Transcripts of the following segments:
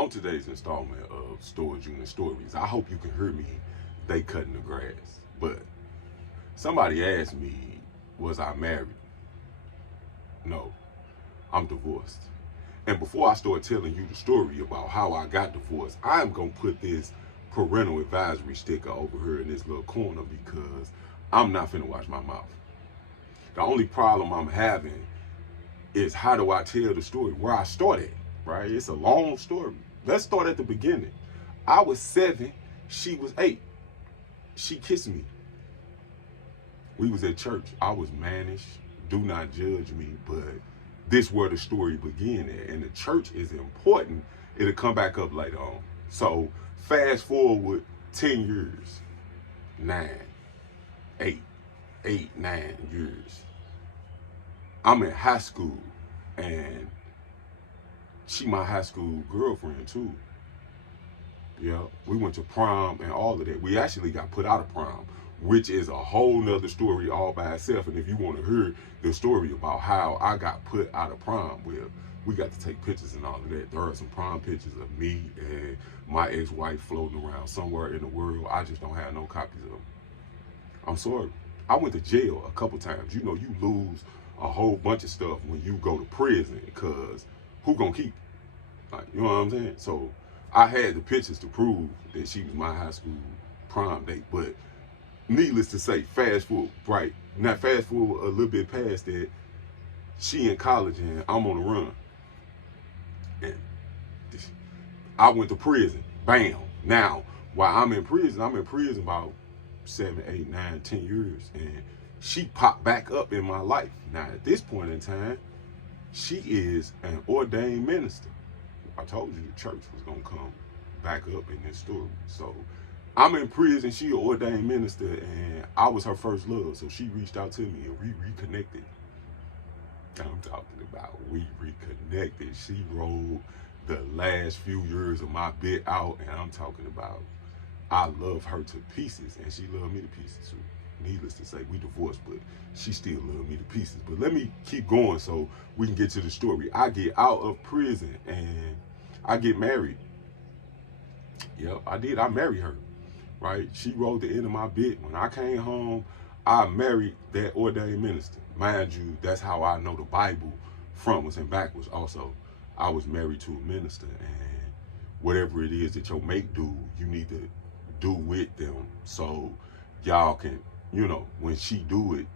On today's installment of Storage Unit Stories, I hope you can hear me. They cutting the grass. But somebody asked me, was I married? No, I'm divorced. And before I start telling you the story about how I got divorced, I'm going to put this parental advisory sticker over here in this little corner because I'm not finna watch my mouth. The only problem I'm having is how do I tell the story, where I started, right? It's a long story. Let's start at the beginning. I was 7, she was 8. She kissed me. We was at church. I was managed. Do not judge me, but this where the story began at. And the church is important. It'll come back up later on. So fast forward 10 years, 9, 8, 9 years. I'm in high school and she my high school girlfriend too. Yeah, we went to prom and all of that. We actually got put out of prom, which is a whole nother story all by itself. And if you want to hear the story about how I got put out of prom, well, we got to take pictures and all of that. There are some prom pictures of me and my ex-wife floating around somewhere in the world. I just don't have no copies of them. I'm sorry. I went to jail a couple times. You know, you lose a whole bunch of stuff when you go to prison because who gonna keep it? Like, you know what I'm saying? So I had the pictures to prove that she was my high school prom date. But needless to say, fast forward, right? Now fast forward a little bit past that, she in college and I'm on the run. And I went to prison. Bam. Now, while I'm in prison about 7, 8, 9, 10 years. And she popped back up in my life. Now, at this point in time, she is an ordained minister. I told you the church was going to come back up in this story. So I'm in prison. She an ordained minister, and I was her first love. So she reached out to me, and we reconnected. I'm talking about we reconnected. She rolled the last few years of my bit out, and I'm talking about I love her to pieces, and she loved me to pieces too. Needless to say, we divorced, but she still loved me to pieces. But let me keep going so we can get to the story. I get out of prison and I get married. Yep, I did. I married her, right? She wrote the end of my bit. When I came home, I married that ordained minister. Mind you, that's how I know the Bible frontwards and backwards. Also, I was married to a minister, and whatever it is that your mate do, you need to do with them so y'all can, you know, when she do it,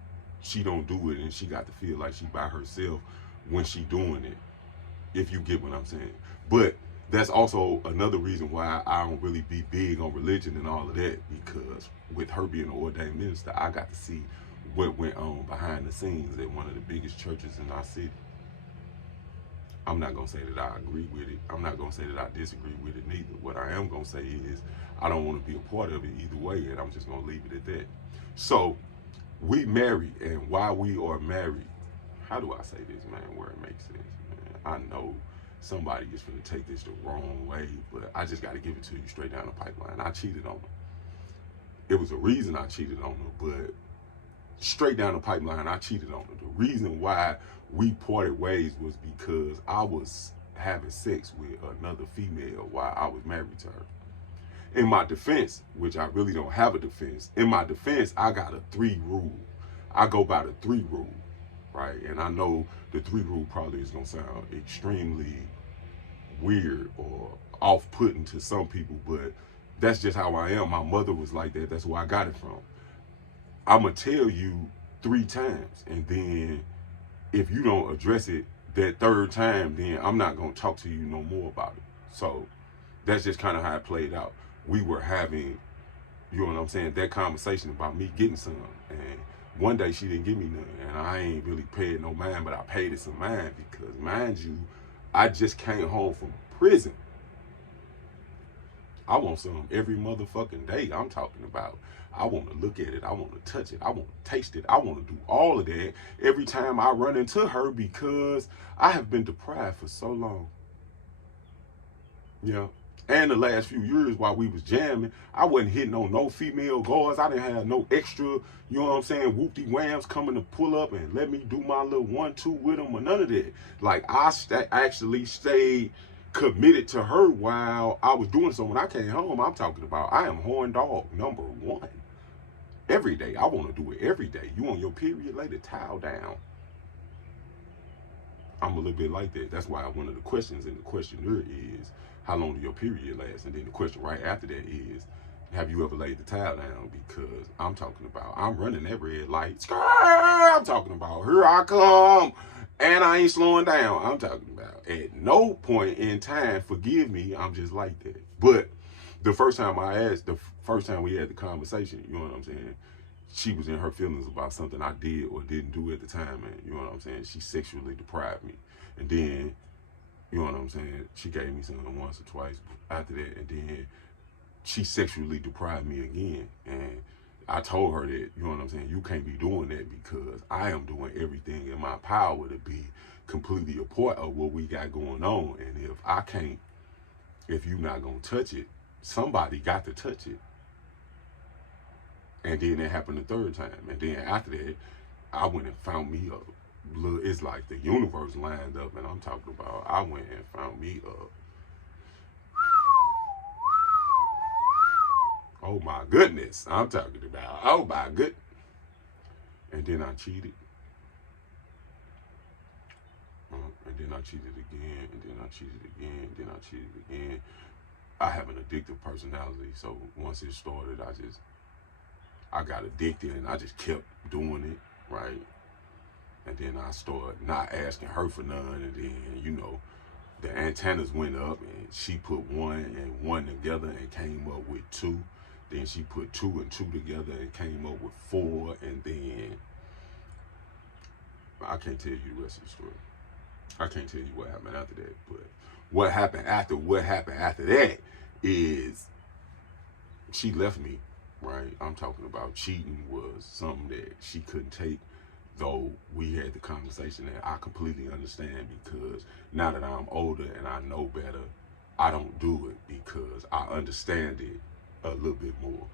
she don't do it and she got to feel like she by herself when she doing it, if you get what I'm saying. But that's also another reason why I don't really be big on religion and all of that, because with her being an ordained minister, I got to see what went on behind the scenes at one of the biggest churches in our city. I'm not going to say that I agree with it. I'm not going to say that I disagree with it neither. What I am going to say is I don't want to be a part of it either way, and I'm just going to leave it at that. So we married, and while we are married, how do I say this, man, where it makes sense, man? I know somebody is going to take this the wrong way, but I just got to give it to you straight down the pipeline. I cheated on her. It was a reason I cheated on her, but straight down the pipeline, I cheated on her. The reason why we parted ways was because I was having sex with another female while I was married to her. In my defense, which I really don't have a defense, in my defense, I got a 3 rule. I go by the 3 rule, right? And I know the 3 rule probably is going to sound extremely weird or off-putting to some people, but that's just how I am. My mother was like that. That's where I got it from. I'm going to tell you 3 times, and then if you don't address it that 3rd time, then I'm not going to talk to you no more about it. So that's just kind of how it played out. We were having, you know what I'm saying, that conversation about me getting some. And one day she didn't give me none. And I ain't really paid no mind, but I paid it some mind because, mind you, I just came home from prison. I want some every motherfucking day. I'm talking about, I want to look at it. I want to touch it. I want to taste it. I want to do all of that every time I run into her because I have been deprived for so long. Yeah. And the last few years while we was jamming, I wasn't hitting on no female guards. I didn't have no extra, you know what I'm saying, whoop-de-whams coming to pull up and let me do my little 1-2 with them or none of that. Like, I actually stayed committed to her while I was doing so. When I came home, I'm talking about I am horn dog #1. Every day. I want to do it every day. You on your period, lay the towel down. I'm a little bit like that. That's why one of the questions in the questionnaire is, how long do your period last? And then the question right after that is, have you ever laid the towel down? Because I'm talking about, I'm running that red light. I'm talking about, here I come. And I ain't slowing down. I'm talking about, at no point in time, forgive me, I'm just like that. But the first time we had the conversation, you know what I'm saying? She was in her feelings about something I did or didn't do at the time, and you know what I'm saying? She sexually deprived me. And then, you know what I'm saying? She gave me something once or twice after that, and then she sexually deprived me again. And I told her that, you know what I'm saying? You can't be doing that because I am doing everything in my power to be completely a part of what we got going on. And if you're not going to touch it, somebody got to touch it. And then it happened the third time. And then after that, I went and found me it's like the universe lined up. And I'm talking about, I went and found me oh my goodness. I'm talking about, oh my goodness. And then I cheated. And then I cheated again. And then I cheated again. And then I cheated again. I have an addictive personality. So once it started, I got addicted and I just kept doing it, right? And then I started not asking her for none. And then, you know, the antennas went up and she put 1 and 1 together and came up with 2. Then she put 2 and 2 together and came up with 4. And then I can't tell you the rest of the story. I can't tell you what happened after that. But what happened after that is she left me. Right, I'm talking about cheating was something that she couldn't take, though we had the conversation that I completely understand, because now that I'm older and I know better, I don't do it because I understand it a little bit more.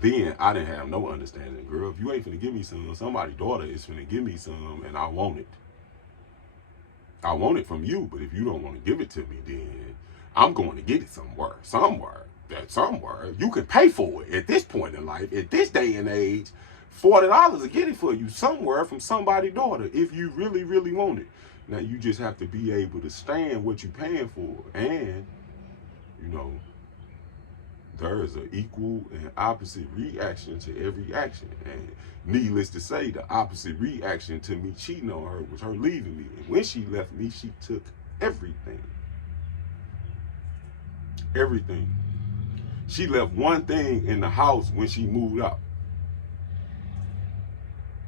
Then I didn't have no understanding. Girl, if you ain't finna give me some, somebody's daughter is finna give me some, and I want it. I want it from you, but if you don't want to give it to me, then I'm going to get it somewhere. You can pay for it at this point in life, at this day and age. $40 to get it for you somewhere from somebody's daughter if you really, really want it. Now, you just have to be able to stand what you're paying for. And, you know, there is an equal and opposite reaction to every action. And needless to say, the opposite reaction to me cheating on her was her leaving me. And when she left me, she took everything. Everything. She left one thing in the house when she moved out.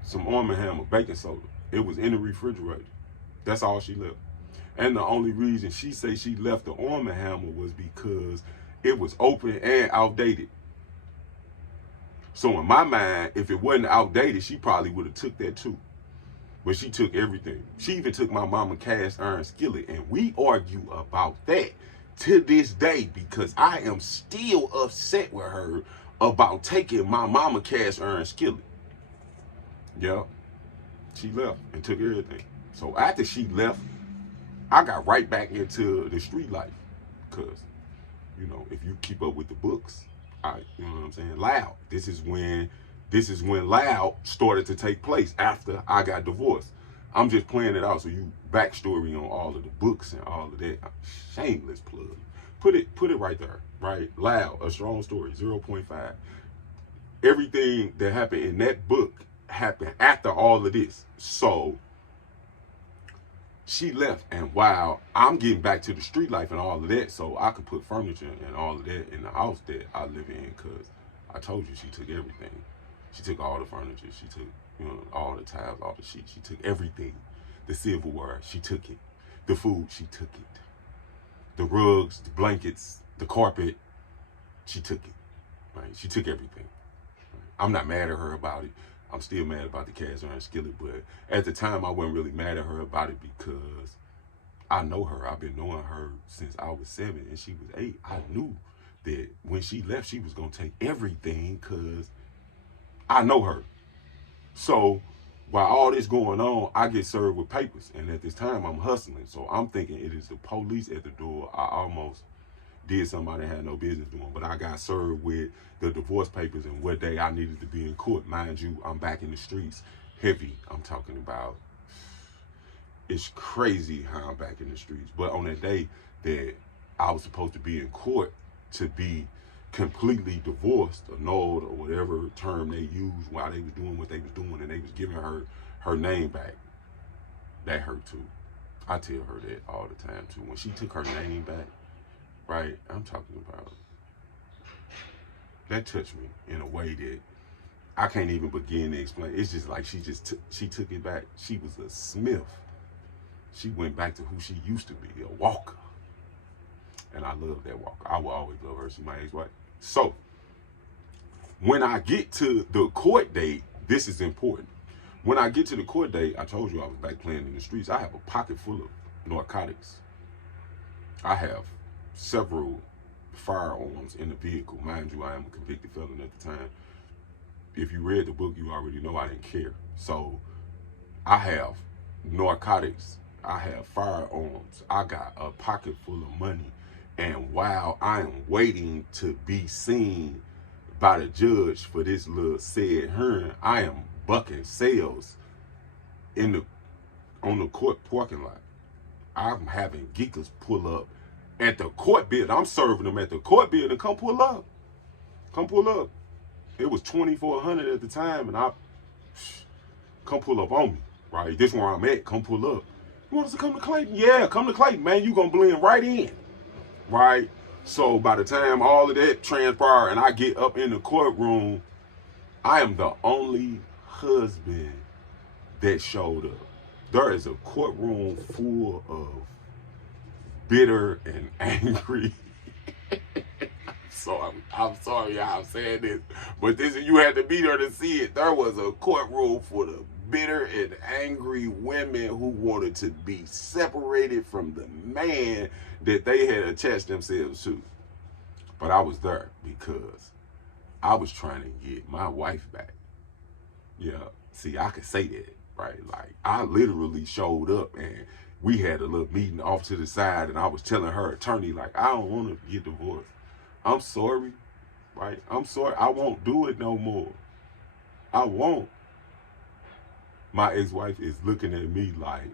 Some Arm & Hammer baking soda. It was in the refrigerator. That's all she left. And the only reason she say she left the Arm & Hammer was because it was open and outdated. So in my mind, if it wasn't outdated, she probably would have took that too. But she took everything. She even took my mama cast iron skillet, and we argue about that to this day because I am still upset with her about taking my mama cast iron skillet. Yeah, she left and took everything. So after she left, I got right back into the street life because, you know, if you keep up with the books, you know what I'm saying? Loud. This is when Loud started to take place after I got divorced. I'm just playing it out so you backstory on all of the books and all of that. Shameless plug. Put it right there, right? Loud, A Strong Story, 0.5. Everything that happened in that book happened after all of this. So she left, and while I'm getting back to the street life and all of that, so I could put furniture and all of that in the house that I live in, because I told you she took everything. She took all the furniture. She took, you know, all the tiles, all the sheets. She took everything. The silverware, she took it. The food, she took it. The rugs, the blankets, the carpet, she took it. Right? She took everything. Right? I'm not mad at her about it. I'm still mad about the cast iron skillet, but at the time I wasn't really mad at her about it because I know her. I've been knowing her since I was 7 and she was 8. I knew that when she left, she was going to take everything because I know her. So While all this going on, I get served with papers. And at this time, I'm hustling. So I'm thinking it is the police at the door. I almost did something I had no business doing. But I got served with the divorce papers and what day I needed to be in court. Mind you, I'm back in the streets. Heavy, I'm talking about. It's crazy how I'm back in the streets. But on that day that I was supposed to be in court to be completely divorced, annulled, or whatever term they used while they was doing what they was doing, and they was giving her name back. That hurt too. I tell her that all the time too. When she took her name back, right? I'm talking about, that touched me in a way that I can't even begin to explain. It's just like she took it back. She was a Smith. She went back to who she used to be, a Walker. And I love that Walker. I will always love her. She's my ex-wife. So, when I get to the court date, this is important. When I get to the court date, I told you I was back playing in the streets. I have a pocket full of narcotics. I have several firearms in the vehicle. Mind you, I am a convicted felon at the time. If you read the book, you already know I didn't care. So, I have narcotics. I have firearms. I got a pocket full of money. And while I am waiting to be seen by the judge for this little said hearing, I am bucking sales on the court parking lot. I'm having geekers pull up at the court building. I'm serving them at the court building. Come pull up. Come pull up. It was 2,400 at the time, and come pull up on me. Right? This is where I'm at. Come pull up. You want us to come to Clayton? Yeah, come to Clayton, man. You gonna blend right in. Right? So by the time all of that transpired and I get up in the courtroom, I am the only husband that showed up. There is a courtroom full of bitter and angry. I'm sorry I'm saying this, but you had to be there to see it. There was a courtroom full of bitter and angry women who wanted to be separated from the man that they had attached themselves to. But I was there because I was trying to get my wife back. Yeah, see, I could say that, right? Like, I literally showed up and we had a little meeting off to the side, and I was telling her attorney, like, I don't want to get divorced. I'm sorry, right? I'm sorry. I won't do it no more. I won't. My ex-wife is looking at me like,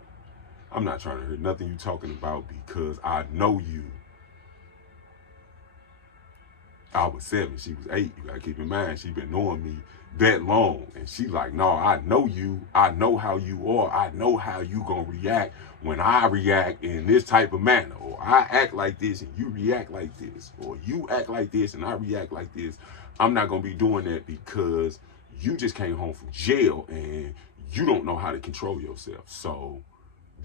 I'm not trying to hear nothing you talking about because I know you. I was 7, she was 8. You gotta keep in mind, she been knowing me that long. And she like, no, I know you. I know how you are. I know how you gonna react when I react in this type of manner. Or I act like this and you react like this. Or you act like this and I react like this. I'm not gonna be doing that because you just came home from jail and you don't know how to control yourself. So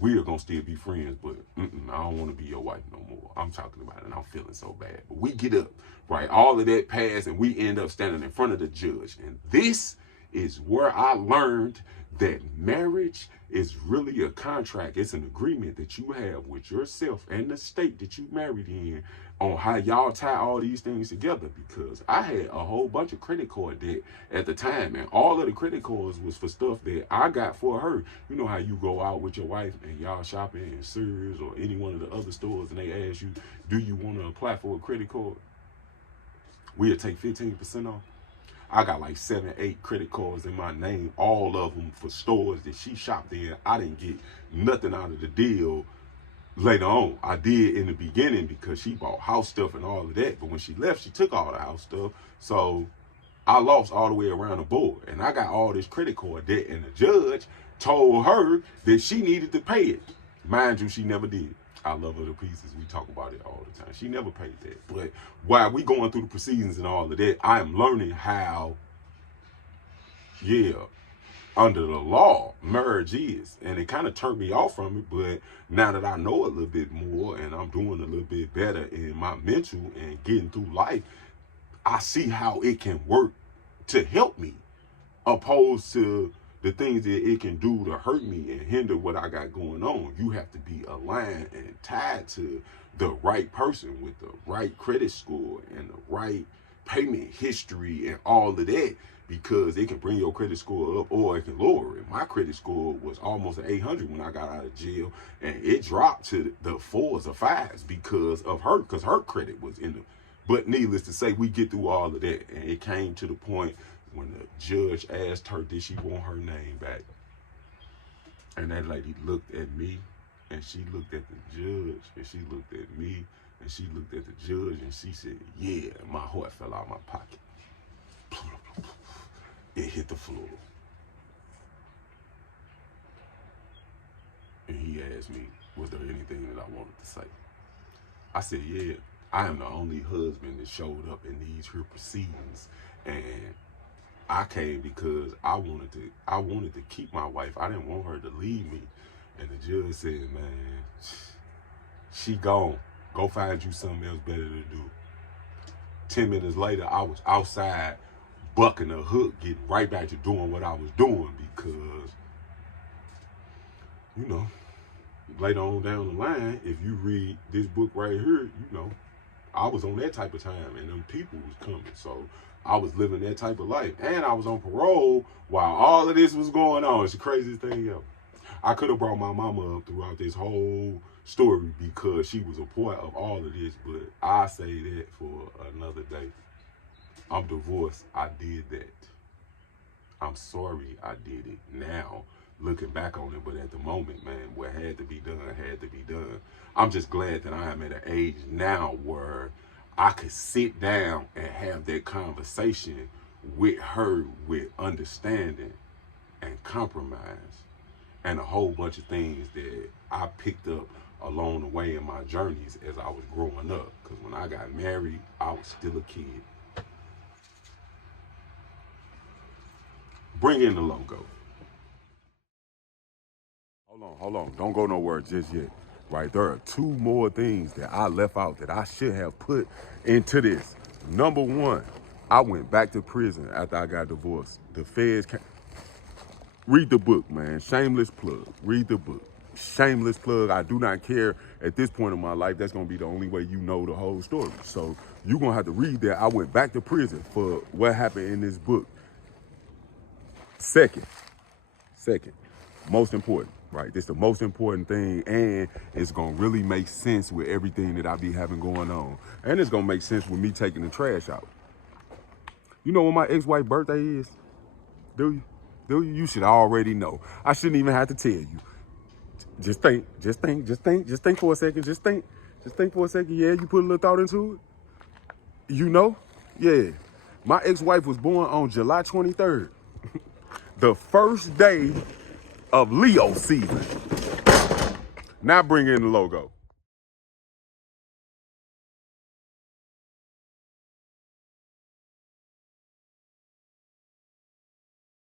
we are gonna still be friends, but I don't want to be your wife no more. I'm talking about it and I'm feeling so bad. But we get up, right? All of that passed and we end up standing in front of the judge. And this is where I learned that marriage is really a contract. It's an agreement that you have with yourself and the state that you married in on how y'all tie all these things together. Because I had a whole bunch of credit card debt at the time, and all of the credit cards was for stuff that I got for her. You know how you go out with your wife and y'all shopping in Sears or any one of the other stores and they ask you, do you want to apply for a credit card? We'll take 15% off. I got like 7, 8 credit cards in my name, all of them for stores that she shopped in. I didn't get nothing out of the deal later on. I did in the beginning because she bought house stuff and all of that. But when she left, she took all the house stuff. So I lost all the way around the board. And I got all this credit card debt. And the judge told her that she needed to pay it. Mind you, she never did. I love her to pieces. We talk about it all the time. She never paid that. But while we going through the proceedings and all of that, I am learning how, under the law, marriage is. And it kind of turned me off from it. But now that I know a little bit more and I'm doing a little bit better in my mental and getting through life, I see how it can work to help me, opposed to the things that it can do to hurt me and hinder what I got going on. You have to be aligned and tied to the right person with the right credit score and the right payment history and all of that, because it can bring your credit score up or it can lower it. My credit score was almost an 800 when I got out of jail, and it dropped to the 4s or 5s because her credit was in the. But needless to say, we get through all of that, and it came to the point when the judge asked her, did she want her name back? And that lady looked at me, and she looked at the judge, and she looked at me, and she looked at the judge, and she said, yeah. And my heart fell out of my pocket. It hit the floor. And he asked me, was there anything that I wanted to say? I said, yeah, I am the only husband that showed up in these here proceedings. And I came because I wanted to keep my wife. I didn't want her to leave me. And the judge said, man, she gone. Go find you something else better to do. 10 minutes later, I was outside bucking a hook, getting right back to doing what I was doing because, you know, later on down the line, if you read this book right here, you know, I was on that type of time and them people was coming. So I was living that type of life. And I was on parole while all of this was going on. It's the craziest thing ever. I could have brought my mama up throughout this whole story because she was a part of all of this, but I say that for another day. I'm divorced. I did that. I'm sorry I did it now, looking back on it, but at the moment, man, what had to be done, had to be done. I'm just glad that I am at an age now where I could sit down and have that conversation with her with understanding and compromise and a whole bunch of things that I picked up along the way in my journeys as I was growing up. Because when I got married, I was still a kid. Bring in the logo. Hold on. Don't go nowhere just yet. Right, there are 2 more things that I left out that I should have put into this. Number 1, I went back to prison after I got divorced. The feds came. Read the book, man. Shameless plug. Read the book. Shameless plug. I do not care at this point in my life. That's going to be the only way you know the whole story. So you're going to have to read that. I went back to prison for what happened in this book. Second, most important, right? This is the most important thing, and it's going to really make sense with everything that I be having going on. And it's going to make sense with me taking the trash out. You know when my ex-wife's birthday is? Do you? You should already know. I shouldn't even have to tell you. Just think for a second. Just think for a second. Yeah, you put a little thought into it. You know? Yeah. My ex-wife was born on July 23rd. The first day of Leo season. Now bring in the logo.